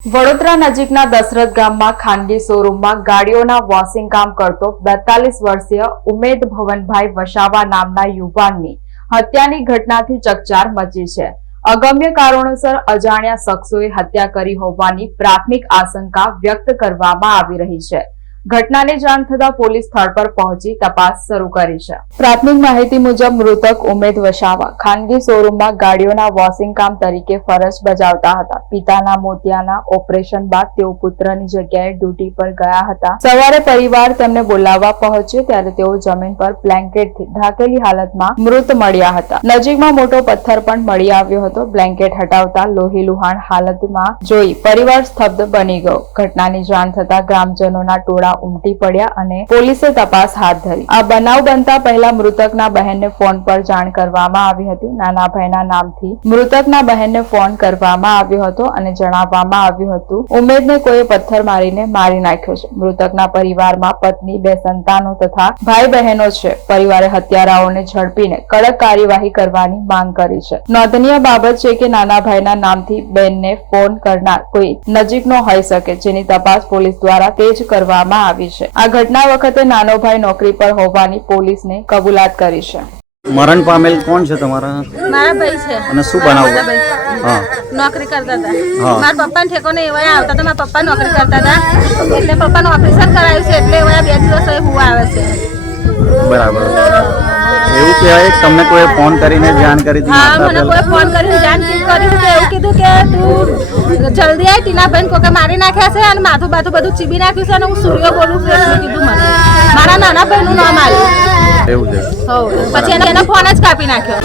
વડોદરા નજીકના દશરથ ગામમાં ખાનગી શોરૂમમાં ગાડીઓના વોશિંગ કામ કરતો 42 વર્ષીય ઉમેદ ભવનભાઈ વસાવા નામના યુવાનની હત્યાની ઘટનાથી ચકચાર મચી છે। અગમ્ય કારણોસર અજાણ્યા શખ્સોએ હત્યા કરી હોવાની પ્રાથમિક આશંકા વ્યક્ત કરવામાં આવી રહી છે। ઘટનાની જાણ થતાં પોલીસ સ્થળ પર પહોંચી તપાસ શરૂ કરી છે। પ્રાથમિક માહિતી મુજબ મૃતક ઉમેદ વસાવા ખાનગી શોરૂમમાં ગાડીઓના વોશિંગ કામ તરીકે ફરજ બજાવતા હતા। પિતાના મોતિયાના ઓપરેશન બાદ તેઓ પુત્રની જગ્યાએ ડ્યુટી પર ગયા હતા। સવારે પરિવાર તેમને બોલાવવા પહોંચ્યો ત્યારે તેઓ જમીન પર બ્લેન્કેટથી ઢાંકેલી હાલતમાં મૃત મળ્યા હતા। નજીકમાં મોટો પથ્થર પણ મળી આવ્યો હતો। બ્લેન્કેટ હટાવતા લોહીલુહાણ હાલતમાં જોઈ પરિવાર સ્તબ્ધ બની ગયો। ઘટનાની જાણ થતાં ગ્રામજનોના ટોળા ઉમટી પડ્યા અને પોલીસે તપાસ હાથ ધરી। આ બનાવ બનતા પહેલા મૃતકના બહેનને ફોન પર જાણ કરવામાં આવી હતી। નાના ભાઈના નામથી મૃતકના બહેનને ફોન કરવામાં આવ્યો હતો અને જણાવવામાં આવ્યું હતું ઉમેદને કોઈ પથ્થર મારીને મારી નાખ્યો છે। મૃતકના પરિવારમાં પત્ની, 2 સંતાનો તથા ભાઈ બહેનો છે। પરિવારે હત્યારાઓને ઝડપીને કડક કાર્યવાહી કરવાની માંગ કરી છે। નોંધનીય બાબત છે કે નાના ભાઈના નામથી બેનને ફોન કરનાર કોઈ નજીકનો હોઈ શકે, જેની તપાસ પોલીસ દ્વારા તેજ કરવામાં આવી છે। આ ઘટના વખતે નાનો ભાઈ નોકરી પર હોવાની પોલીસને કબૂલાત કરી છે। મરણ પામેલ કોણ છે તમારા? મારા ભાઈ છે અને શું બનાવ? હા, નોકરી કરતા હતા। મારા પપ્પાને ઠેકોને એવા આવતા હતા। મારા પપ્પા નોકરી કરતા હતા એટલે પપ્પાનું ઓપરેશન કરાયું છે એટલે એવા 2 દિવસ હું આવે છે। બરાબર। એવું કહેવાય તમને કોઈ ફોન કરીને જાણ કરી હતી? હા, મને કોઈ ફોન કરીને જાણ કરી તો એવું કીધું કે તું જલ્દી આવ, ટીનાભાઈ કોકે મારી નાખ્યા છે અને માથું બાથું બધું ચીબી નાખ્યું છે અને હું સૂર્ય બોલું છું એટલું કીધું મને। મારા નાના ભાઈનું નામ આવ્યું એવું છે? પછી એનો ફોન જ કાપી નાખ્યો।